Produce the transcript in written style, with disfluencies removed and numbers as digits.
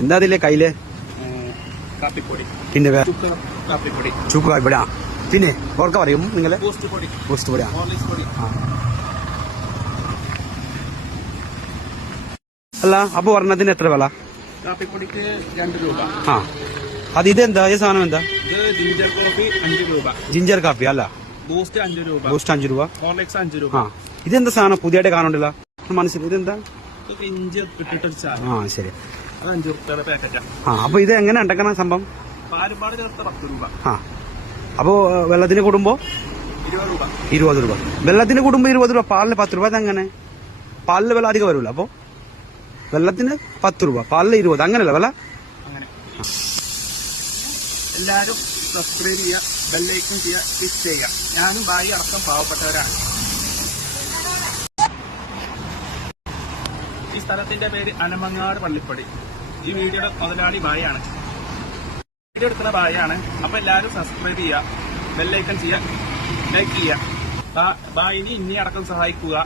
എന്താ അതില്ലേ കയ്യില്? കാപ്പിപ്പൊടി. പിന്നെ കാപ്പിപ്പൊടി, ചുക്ക് കാപ്പിപ്പൊടി. ആ പിന്നെ ഓർക്ക പറയും നിങ്ങള്? ബൂസ്റ്റ് പൊടി. ബൂസ്റ്റ് പൊടി. അല്ല അപ്പൊ ഒരെണ്ണത്തിന് എത്ര വില? കാപ്പിപ്പൊടിക്ക് 2 രൂപ. ആ അത് ഇതെന്താ ഈ സാധനം എന്താ? ഇത് ജിഞ്ചർ കോഫി 5 രൂപ. ജിഞ്ചർ കാപ്പി അല്ല. ബൂസ്റ്റ് 5 രൂപ. ബൂസ്റ്റ് 5 രൂപ. ഹോർലിക്സ് 5 രൂപ. ആ ഇതെന്താ സാധനം പുതിയതായിട്ട് കാണണ്ടല്ലോ? മനസ്സിലായി ഇതെന്താ? ഇഞ്ചി ഇട്ടിട്ടൊരു ചായ. ആ ശരി. അത് 5 രൂപയുടെ പാക്കറ്റാ. ആ അപ്പൊ ഇത് എങ്ങനെ ഉണ്ടാക്കണ സംഭവം? പാലുപാട് ചേർത്ത് 10 രൂപ. ആ അപ്പോ വെള്ളത്തിന് കൂടുമ്പോ 20 രൂപ. 20 രൂപ. വെള്ളത്തിന് കൂടുമ്പോ 20 രൂപ, പാലിന് 10 രൂപ. അതെങ്ങനെ? പാലിന് വില അധികം വരൂല. അപ്പൊ വെള്ളത്തിന് 10 രൂപ, പാലിന് 20, അങ്ങനെയല്ല വില? അങ്ങനെ. എല്ലാരും സബ്സ്ക്രൈബ് ചെയ്യുക, ബെല്ലൈക്കൺ ചെയ്യുക, ക്ലിക്ക് ചെയ്യുക. ഞാനും ഭാര്യ അടക്കം പാവപ്പെട്ടവരാണ്. ഈ സ്ഥലത്തിന്റെ പേര് അനമങ്ങാട് പള്ളിപ്പടി. ഈ വീഡിയോയുടെ മുതലാളി ഭാര്യയാണ്, വീഡിയോ എടുക്കുന്ന ഭാര്യയാണ്. അപ്പൊ എല്ലാരും സബ്സ്ക്രൈബ് ചെയ്യുക, ബെല്ലൈക്കൺ ചെയ്യുക, ലൈക്ക് ചെയ്യുക. ഭാര്യനെ ഇനി അടക്കം സഹായിക്കുക.